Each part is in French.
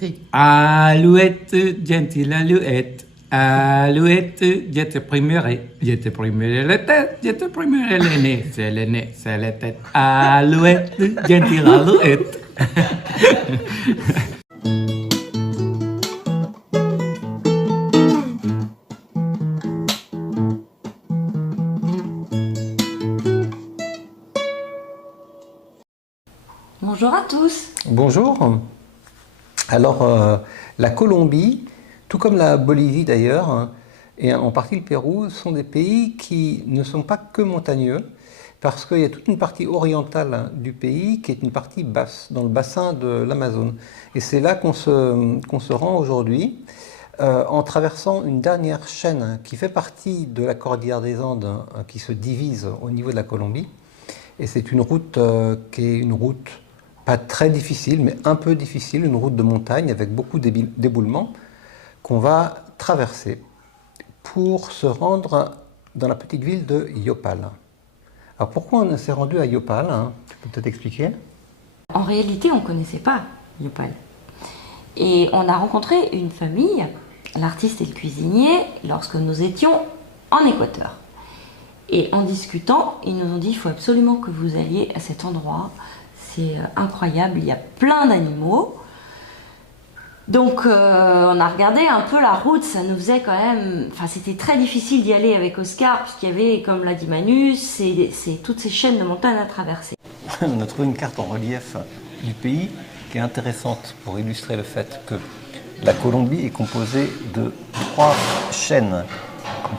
Sí. Alouette, gentile alouette. Alouette, je te primerai la tête, je te primerai le nez. C'est le nez, c'est la tête. Alouette, gentile alouette. Bonjour à tous. Bonjour. Alors, la Colombie, tout comme la Bolivie d'ailleurs, et en partie le Pérou, sont des pays qui ne sont pas que montagneux, parce qu'il y a toute une partie orientale du pays qui est une partie basse, dans le bassin de l'Amazone. Et c'est là qu'on se rend aujourd'hui, en traversant une dernière chaîne qui fait partie de la cordillère des Andes, qui se divise au niveau de la Colombie. Et c'est une route qui est une route pas très difficile, mais un peu difficile, une route de montagne avec beaucoup d'éboulements qu'on va traverser pour se rendre dans la petite ville de Yopal. Alors pourquoi on s'est rendu à Yopal, hein? Tu peux peut-être expliquer? En réalité, on ne connaissait pas Yopal. Et on a rencontré une famille, l'artiste et le cuisinier, lorsque nous étions en Équateur. Et en discutant, ils nous ont dit, il faut absolument que vous alliez à cet endroit. C'est incroyable, il y a plein d'animaux. Donc on a regardé un peu la route, ça nous faisait quand même... Enfin, c'était très difficile d'y aller avec Oscar, puisqu'il y avait, comme l'a dit Manu, c'est toutes ces chaînes de montagnes à traverser. On a trouvé une carte en relief du pays qui est intéressante pour illustrer le fait que la Colombie est composée de 3 chaînes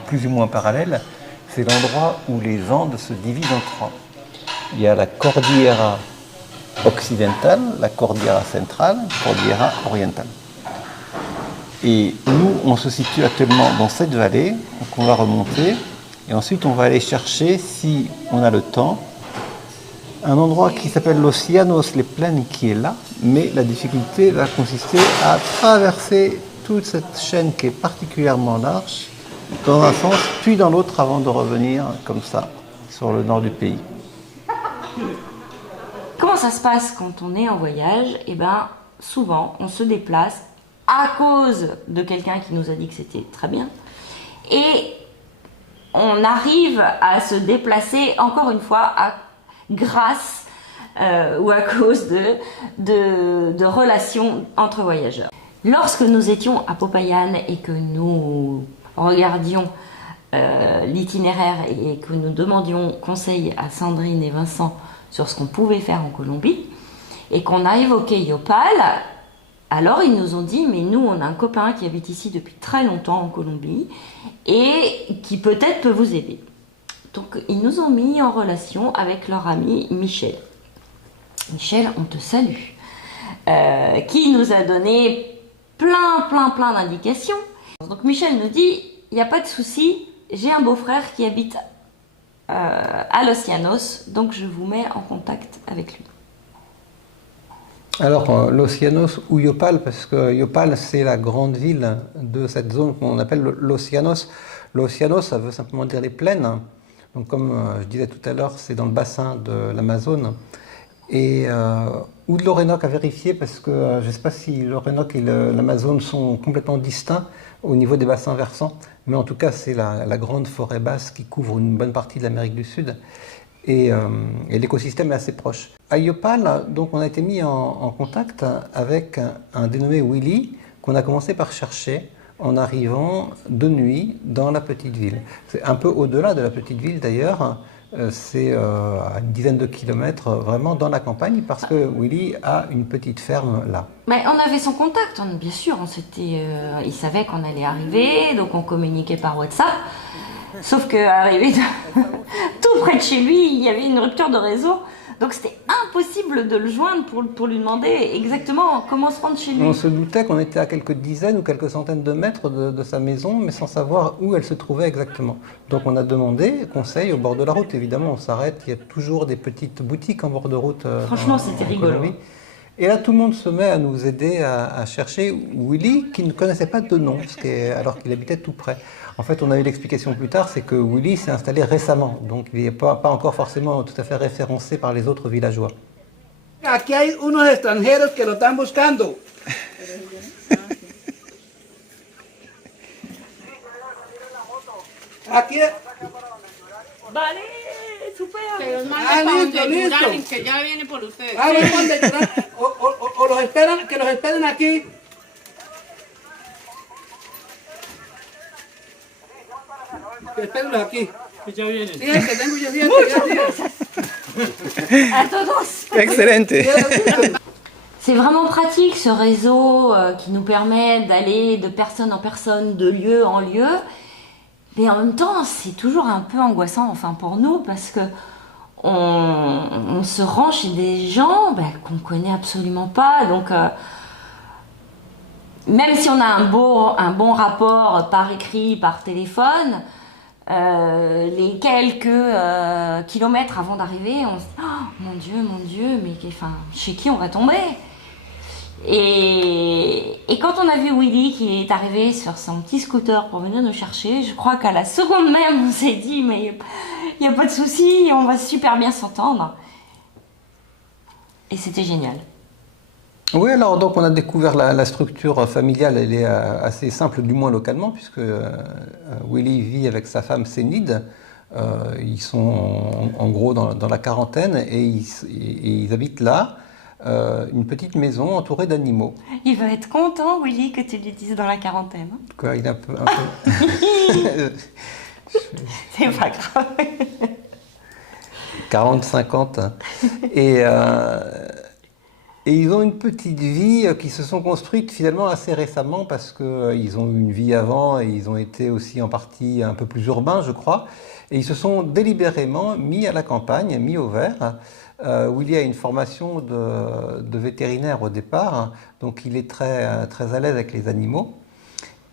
plus ou moins parallèles. C'est l'endroit où les Andes se divisent en 3. Il y a la Cordillera occidentale, la Cordillera centrale, la Cordillera orientale. Et nous, on se situe actuellement dans cette vallée, donc on va remonter, et ensuite on va aller chercher, si on a le temps, un endroit qui s'appelle Los Llanos, les plaines, qui est là, mais la difficulté va consister à traverser toute cette chaîne qui est particulièrement large, dans un sens, puis dans l'autre, avant de revenir comme ça, sur le nord du pays. Comment ça se passe quand on est en voyage? Eh bien, souvent, on se déplace à cause de quelqu'un qui nous a dit que c'était très bien. Et on arrive à se déplacer, encore une fois, grâce ou à cause de relations entre voyageurs. Lorsque nous étions à Popayan et que nous regardions l'itinéraire et que nous demandions conseil à Sandrine et Vincent sur ce qu'on pouvait faire en Colombie, et qu'on a évoqué Yopal, alors ils nous ont dit, mais nous on a un copain qui habite ici depuis très longtemps en Colombie, et qui peut-être peut vous aider. Donc ils nous ont mis en relation avec leur ami Michel. Michel, on te salue. Qui nous a donné plein d'indications. Donc Michel nous dit, il n'y a pas de souci, j'ai un beau-frère qui habite à Los Llanos, donc je vous mets en contact avec lui. Alors, Los Llanos ou Yopal, parce que Yopal, c'est la grande ville de cette zone qu'on appelle Los Llanos. Los Llanos, ça veut simplement dire les plaines. Donc, comme je disais tout à l'heure, c'est dans le bassin de l'Amazone. Et ou de l'Orénoque à vérifier, parce que je ne sais pas si l'Orénoque et l'Amazone sont complètement distincts au niveau des bassins versants, mais en tout cas c'est la grande forêt basse qui couvre une bonne partie de l'Amérique du Sud, et l'écosystème est assez proche. À Yopal, donc, on a été mis en contact avec un dénommé Willy, qu'on a commencé par chercher en arrivant de nuit dans la petite ville. C'est un peu au-delà de la petite ville d'ailleurs. C'est à une dizaine de kilomètres, vraiment dans la campagne, parce que Willy a une petite ferme là. Mais on avait son contact, bien sûr, il savait qu'on allait arriver, donc on communiquait par WhatsApp. Sauf qu'arrivé tout près de chez lui, il y avait une rupture de réseau. Donc c'était impossible de le joindre pour lui demander exactement comment se rendre chez lui. On se doutait qu'on était à quelques dizaines ou quelques centaines de mètres de sa maison, mais sans savoir où elle se trouvait exactement. Donc on a demandé conseil au bord de la route. Évidemment, on s'arrête, il y a toujours des petites boutiques en bord de route. Franchement, c'était rigolo. Et là, tout le monde se met à nous aider à chercher Willy, qui ne connaissait pas de nom, alors qu'il habitait tout près. En fait, on a eu l'explication plus tard, c'est que Willy s'est installé récemment, donc il n'est pas encore forcément tout à fait référencé par les autres villageois. Aquí hay unos extranjeros que lo están buscando. Aquí. Vale, super. Que los mande para listo, donde listo. Durán, que ya viene por ustedes. O los esperan, que los esperen aquí. Que espérenlos aquí. Ya viene. Sí, que tengo yo bien. À todos. Excelente. C'est vraiment pratique ce réseau qui nous permet d'aller de personne en personne, de lieu en lieu. Mais en même temps, c'est toujours un peu angoissant, enfin pour nous, parce que on se rend chez des gens qu'on connaît absolument pas. Donc, même si on a un bon rapport par écrit, par téléphone, les quelques kilomètres avant d'arriver, on se dit oh, mon Dieu, mais enfin, chez qui on va tomber? Et quand on a vu Willy qui est arrivé sur son petit scooter pour venir nous chercher, je crois qu'à la seconde même, on s'est dit mais il n'y a pas de souci, on va super bien s'entendre. Et c'était génial. Oui, alors donc on a découvert la structure familiale, elle est assez simple, du moins localement, puisque Willy vit avec sa femme Sénide. Ils sont en gros dans la quarantaine et ils habitent là, une petite maison entourée d'animaux. Il va être content, Willy, que tu lui dises dans la quarantaine. Quoi, il est un peu... C'est pas grave. 40-50. Et ils ont une petite vie qui se sont construites finalement assez récemment parce qu'ils ont eu une vie avant et ils ont été aussi en partie un peu plus urbains, je crois. Et ils se sont délibérément mis à la campagne, mis au vert. Willy a une formation de vétérinaire au départ, donc il est très, très à l'aise avec les animaux.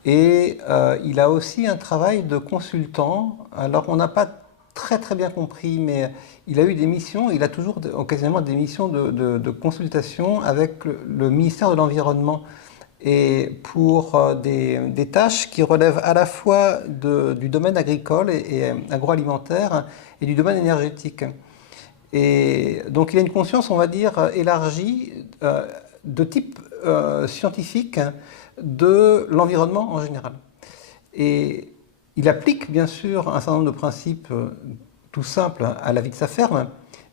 Et il a aussi un travail de consultant. Alors on n'a pas très bien compris, mais il a eu des missions, il a toujours occasionnellement des missions de consultation avec le ministère de l'Environnement et pour des tâches qui relèvent à la fois du domaine agricole et agroalimentaire et du domaine énergétique. Et donc il a une conscience, on va dire, élargie de type scientifique de l'environnement en général. Et il applique bien sûr un certain nombre de principes tout simples à la vie de sa ferme,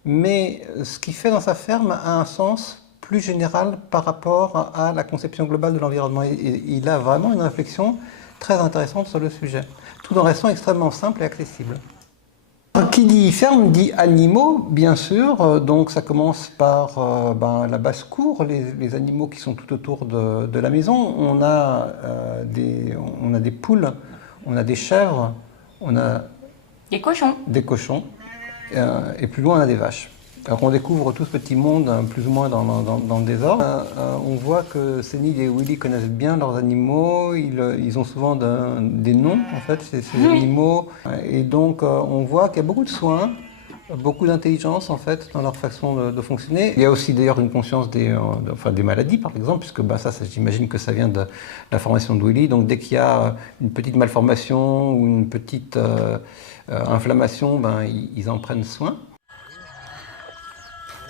mais ce qu'il fait dans sa ferme a un sens plus général par rapport à la conception globale de l'environnement. Et il a vraiment une réflexion très intéressante sur le sujet, tout en restant extrêmement simple et accessible. Qui dit ferme dit animaux, bien sûr, donc ça commence par la basse-cour, les animaux qui sont tout autour de la maison. On a des poules, on a des chèvres, on a Des cochons. des cochons, et plus loin on a des vaches. Alors on découvre tout ce petit monde plus ou moins dans le désordre. On voit que Sénide et Willy connaissent bien leurs animaux, ils ont souvent des noms en fait, ces animaux. Et donc on voit qu'il y a beaucoup de soins, beaucoup d'intelligence en fait dans leur façon de fonctionner. Il y a aussi d'ailleurs une conscience des maladies par exemple, puisque ça j'imagine que ça vient de la formation de Willy. Donc dès qu'il y a une petite malformation ou une petite inflammation, ils en prennent soin.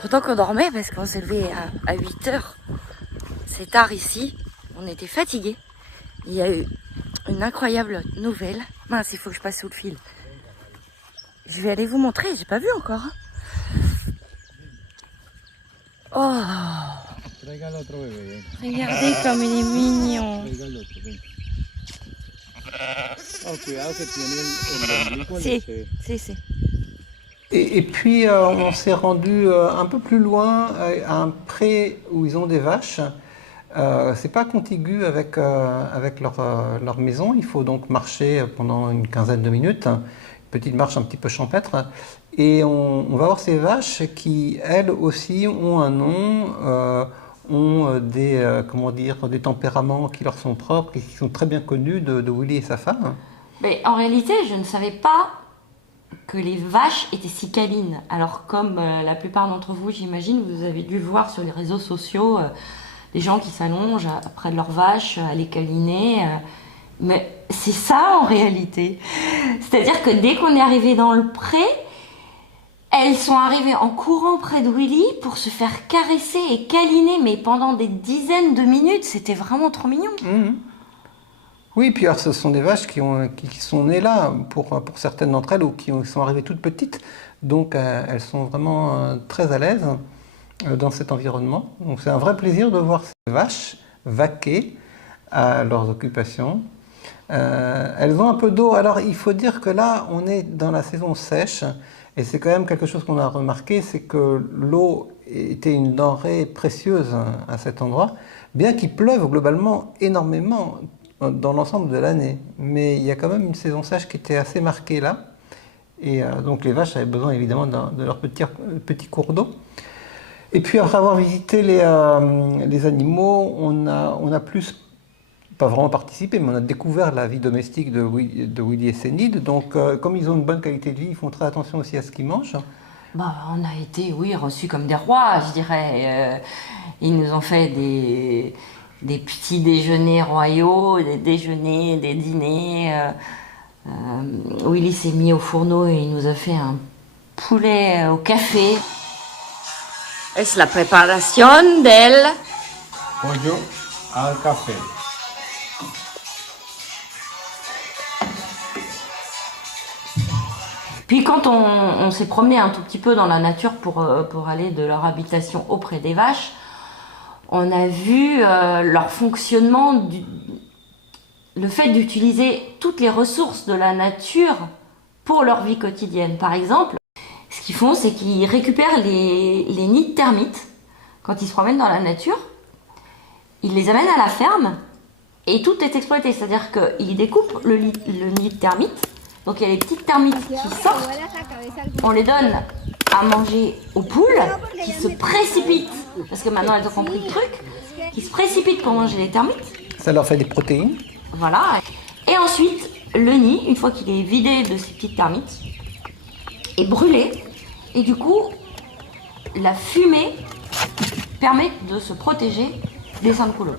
Pourtant qu'on dormait parce qu'on s'est levé à 8 heures. C'est tard ici, on était fatigués. Il y a eu une incroyable nouvelle. Mince, il faut que je passe sous le fil. Je vais aller vous montrer, j'ai pas vu encore. Oh, regardez comme il est mignon. Si. Et puis on s'est rendu un peu plus loin à un pré où ils ont des vaches. C'est pas contigu avec leur maison, il faut donc marcher pendant une quinzaine de minutes, une petite marche un petit peu champêtre. Et on va voir ces vaches qui, elles aussi, ont un nom, ont des tempéraments qui leur sont propres et qui sont très bien connus de Willy et sa femme. Mais en réalité, je ne savais pas que les vaches étaient si câlines. Alors comme la plupart d'entre vous, j'imagine, vous avez dû voir sur les réseaux sociaux des gens qui s'allongent près de leurs vaches, à les câliner. Mais c'est ça en réalité. C'est-à-dire que dès qu'on est arrivé dans le pré, Elles sont arrivées en courant près de Willy pour se faire caresser et câliner, mais pendant des dizaines de minutes. C'était vraiment trop mignon. Oui, puis alors, ce sont des vaches qui sont nées là, pour certaines d'entre elles, ou qui sont arrivées toutes petites. Donc elles sont vraiment très à l'aise dans cet environnement. Donc c'est un vrai plaisir de voir ces vaches vaquer à leurs occupations. Elles ont un peu d'eau. Alors il faut dire que là, on est dans la saison sèche. Et c'est quand même quelque chose qu'on a remarqué, c'est que l'eau était une denrée précieuse à cet endroit, bien qu'il pleuve globalement énormément dans l'ensemble de l'année. Mais il y a quand même une saison sèche qui était assez marquée là. Et donc les vaches avaient besoin évidemment de leur petit cours d'eau. Et puis après avoir visité les animaux, on a plus, pas vraiment participé, mais on a découvert la vie domestique de Willy et Sénide. Donc comme ils ont une bonne qualité de vie, ils font très attention aussi à ce qu'ils mangent. Bah, on a été, oui, reçus comme des rois, je dirais. Ils nous ont fait des petits déjeuners royaux, des déjeuners, des dîners. Willy s'est mis au fourneau et il nous a fait un poulet au café. Es la preparación del Pollo al café. Puis quand on s'est promené un tout petit peu dans la nature pour aller de leur habitation auprès des vaches, on a vu leur fonctionnement, le fait d'utiliser toutes les ressources de la nature pour leur vie quotidienne. Par exemple, ce qu'ils font, c'est qu'ils récupèrent les nids de termites quand ils se promènent dans la nature. Ils les amènent à la ferme et tout est exploité. C'est-à-dire qu'ils découpent le nid de termites. Donc il y a les petites termites qui sortent. On les donne à manger aux poules qui se précipitent. Parce que maintenant elles ont compris le truc. Qui se précipitent pour manger les termites. Ça leur fait des protéines. Voilà. Et ensuite, le nid, une fois qu'il est vidé de ces petites termites, est brûlé. Et du coup, la fumée permet de se protéger des sancoulos.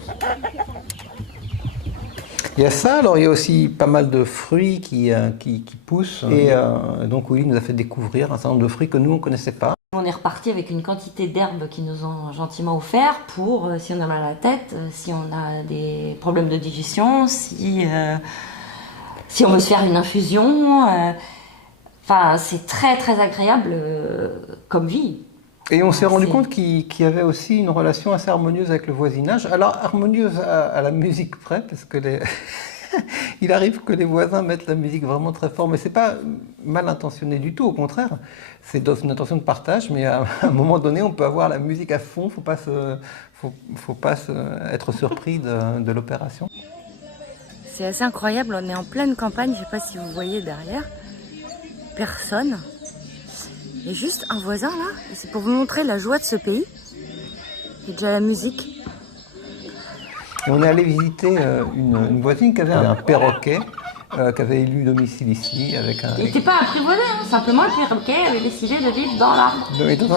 Il y a ça, alors il y a aussi pas mal de fruits qui poussent. Et donc Willy nous a fait découvrir un certain nombre de fruits que nous, on ne connaissait pas. On est reparti avec une quantité d'herbes qu'ils nous ont gentiment offert pour, si on a mal à la tête, si on a des problèmes de digestion, si on veut se faire une infusion. Enfin, c'est très très agréable comme vie. Et on s'est rendu compte qu'il y avait aussi une relation assez harmonieuse avec le voisinage. Alors harmonieuse à la musique près, parce que il arrive que les voisins mettent la musique vraiment très fort, mais c'est pas mal intentionné du tout, au contraire. C'est dans une intention de partage, mais à un moment donné, on peut avoir la musique à fond, faut pas être surpris de l'opération. C'est assez incroyable, on est en pleine campagne, je sais pas si vous voyez derrière, personne. Il y a juste un voisin là, et c'est pour vous montrer la joie de ce pays. Il y a déjà la musique. Et on est allé visiter une voisine qui avait un perroquet, qui avait élu domicile ici. Il n'était pas apprivoisé, hein. Simplement le perroquet avait décidé de vivre dans l'arbre.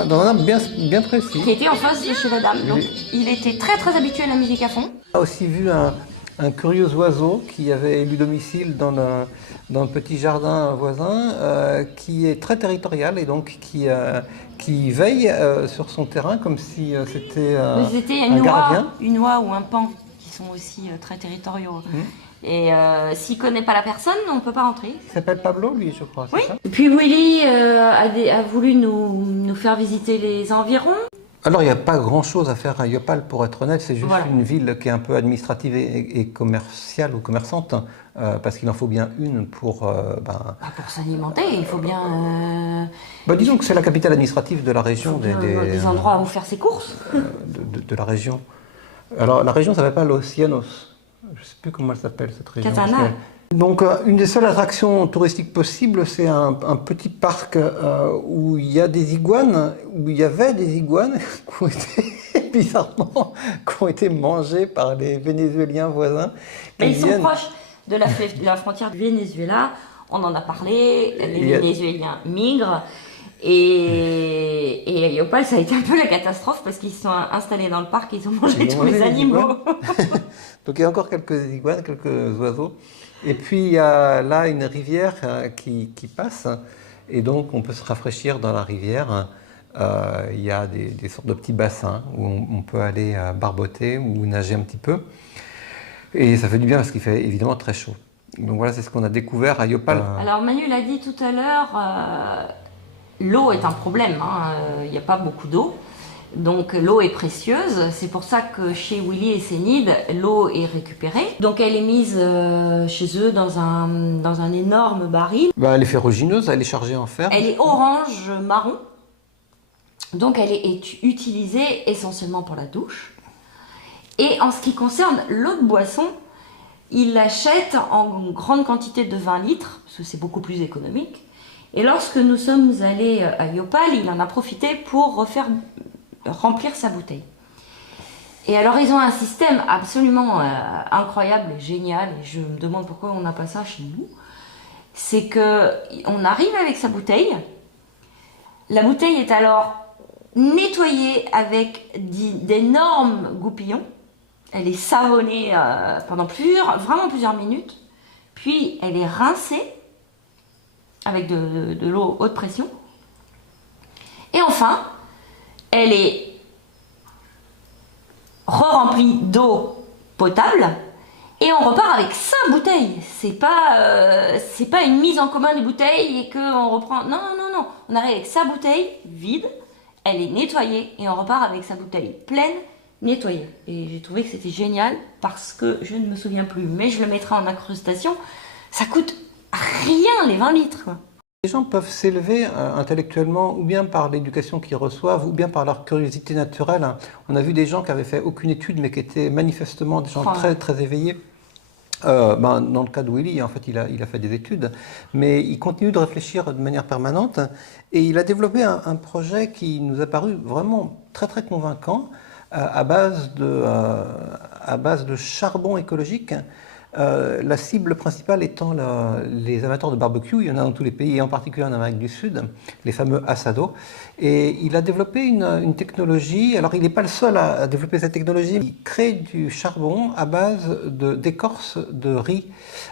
Dans un arbre bien précis. Qui était en face de chez la dame. Donc il était très très habitué à la musique à fond. On a aussi vu un curieux oiseau qui avait élu domicile dans un petit jardin voisin, qui est très territorial et donc qui veille sur son terrain comme si c'était un gardien. Une oie ou un paon qui sont aussi très territoriaux. Et s'il ne connaît pas la personne, on ne peut pas rentrer. Il s'appelle Pablo, lui, je crois. Oui. Ça. Et puis Willy a voulu nous faire visiter les environs. Alors, il n'y a pas grand-chose à faire à Yopal, pour être honnête. C'est juste voilà. une ville qui est un peu administrative et commerciale ou commerçante, parce qu'il en faut bien une pour... pour s'alimenter, il faut bien... disons que c'est la capitale administrative de la région. Des endroits où faire ses courses. De la région. Alors, la région s'appelle pas l'Ocianos. Je ne sais plus comment elle s'appelle, cette région. Catana. Donc, une des seules attractions touristiques possibles, c'est un petit parc où il y a des iguanes, où il y avait des iguanes qui ont été, bizarrement, qui ont été mangées par les Vénézuéliens voisins. Ils sont proches de la frontière du Venezuela, on en a parlé, les Vénézuéliens migrent. Et à Yopal, ça a été un peu la catastrophe parce qu'ils se sont installés dans le parc et ils ont mangé tous les animaux. Donc il y a encore quelques iguanes, quelques oiseaux. Et puis il y a là une rivière qui passe. Et donc, on peut se rafraîchir dans la rivière. Il y a des sortes de petits bassins où on peut aller barboter ou nager un petit peu. Et ça fait du bien parce qu'il fait évidemment très chaud. Donc voilà, c'est ce qu'on a découvert à Yopal. Alors Manu l'a dit tout à l'heure, l'eau est un problème, hein, il n'y a pas beaucoup d'eau. Donc l'eau est précieuse, c'est pour ça que chez Willy et Sénide, l'eau est récupérée. Donc elle est mise chez eux dans un énorme baril. Elle est ferrugineuse, elle est chargée en fer. Elle est orange-marron, donc elle est utilisée essentiellement pour la douche. Et en ce qui concerne l'eau de boisson, ils l'achètent en grande quantité de 20 litres, parce que c'est beaucoup plus économique. Et lorsque nous sommes allés à Yopal, il en a profité pour remplir sa bouteille. Et alors ils ont un système absolument incroyable et génial, et je me demande pourquoi on n'a pas ça chez nous. C'est que on arrive avec sa bouteille, la bouteille est alors nettoyée avec d'énormes goupillons, elle est savonnée pendant vraiment plusieurs minutes, puis elle est rincée avec de l'eau haute pression, et enfin elle est re-remplie d'eau potable et on repart avec sa bouteille. C'est pas une mise en commun des bouteilles et qu'on reprend. Non, non, non, non. On arrive avec sa bouteille vide, elle est nettoyée et on repart avec sa bouteille pleine, nettoyée. Et j'ai trouvé que c'était génial parce que je ne me souviens plus, mais je le mettrai en incrustation. Ça coûte rien les 20 litres, quoi. Les gens peuvent s'élever intellectuellement ou bien par l'éducation qu'ils reçoivent ou bien par leur curiosité naturelle. On a vu des gens qui avaient fait aucune étude mais qui étaient manifestement des gens très, très éveillés. Dans le cas de Willy, en fait, il a fait des études, mais il continue de réfléchir de manière permanente et il a développé un projet qui nous a paru vraiment très, très convaincant à base de charbon écologique. La cible principale étant les amateurs de barbecue, il y en a dans tous les pays, et en particulier en Amérique du Sud, les fameux asado. Et il a développé une technologie, alors il n'est pas le seul à développer cette technologie, il crée du charbon à base d'écorce de riz.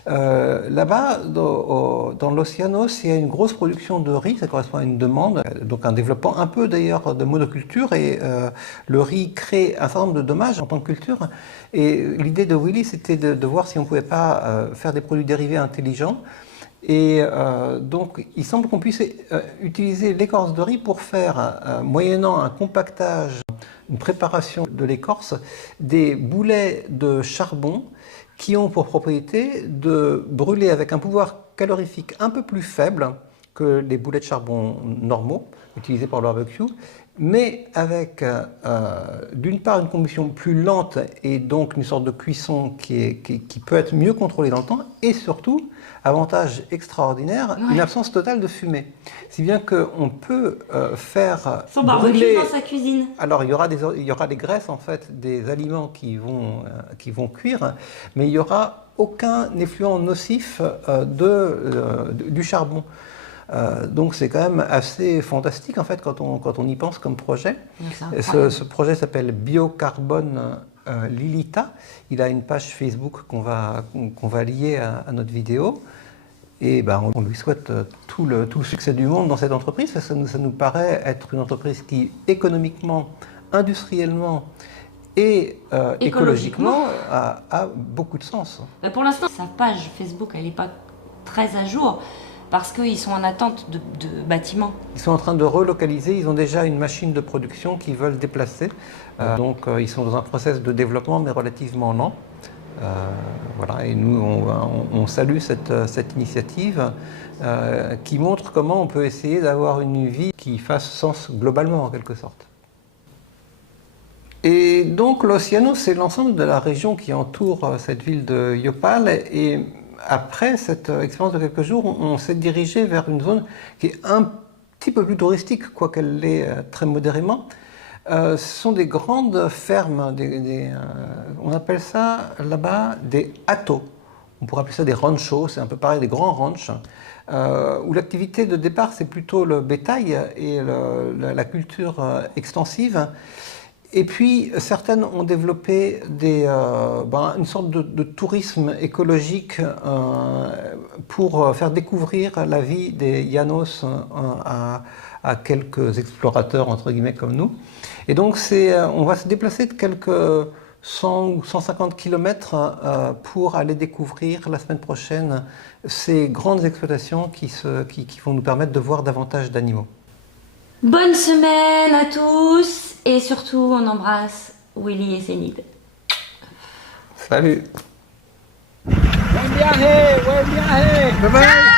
Là-bas, dans l'Océanos, il y a une grosse production de riz, ça correspond à une demande, donc un développement un peu d'ailleurs de monoculture, et le riz crée un certain nombre de dommages en tant que culture. Et l'idée de Willy, c'était de voir si on ne pouvait pas faire des produits dérivés intelligents. Et donc, il semble qu'on puisse utiliser l'écorce de riz pour faire, moyennant un compactage, une préparation de l'écorce, des boulets de charbon qui ont pour propriété de brûler avec un pouvoir calorifique un peu plus faible que les boulets de charbon normaux utilisés pour le barbecue, mais avec d'une part une combustion plus lente et donc une sorte de cuisson qui peut être mieux contrôlée dans le temps, et surtout, avantage extraordinaire, une absence totale de fumée. Si bien qu'on peut faire son barbecue brûler dans sa cuisine. Alors il y aura des graisses en fait, des aliments qui vont cuire, mais il n'y aura aucun effluent nocif du charbon. Donc c'est quand même assez fantastique en fait quand on y pense comme projet. Ce projet s'appelle Biocarbone Lilita. Il a une page Facebook qu'on va lier à notre vidéo. Et on lui souhaite tout le succès du monde dans cette entreprise, parce que ça nous paraît être une entreprise qui économiquement, industriellement et écologiquement a beaucoup de sens. Pour l'instant, sa page Facebook, elle n'est pas très à jour, parce qu'ils sont en attente de bâtiments. Ils sont en train de relocaliser, ils ont déjà une machine de production qu'ils veulent déplacer. Donc ils sont dans un process de développement mais relativement lent. Voilà, et nous on salue cette initiative qui montre comment on peut essayer d'avoir une vie qui fasse sens globalement en quelque sorte. Et donc l'Océanos, c'est l'ensemble de la région qui entoure cette ville de Yopal, et après cette expérience de quelques jours, on s'est dirigé vers une zone qui est un petit peu plus touristique, quoiqu'elle l'est très modérément. Ce sont des grandes fermes, on appelle ça là-bas des hatos. On pourrait appeler ça des ranchos, c'est un peu pareil, des grands ranchs, où l'activité de départ c'est plutôt le bétail et la culture extensive. Et puis, certaines ont développé une sorte de tourisme écologique pour faire découvrir la vie des Llanos à quelques explorateurs, entre guillemets, comme nous. Et donc, on va se déplacer de quelques 100 ou 150 km pour aller découvrir la semaine prochaine ces grandes exploitations qui vont nous permettre de voir davantage d'animaux. Bonne semaine à tous et surtout on embrasse Willy et Zénith. Salut. Buen viaje, buen viaje. Bye bye.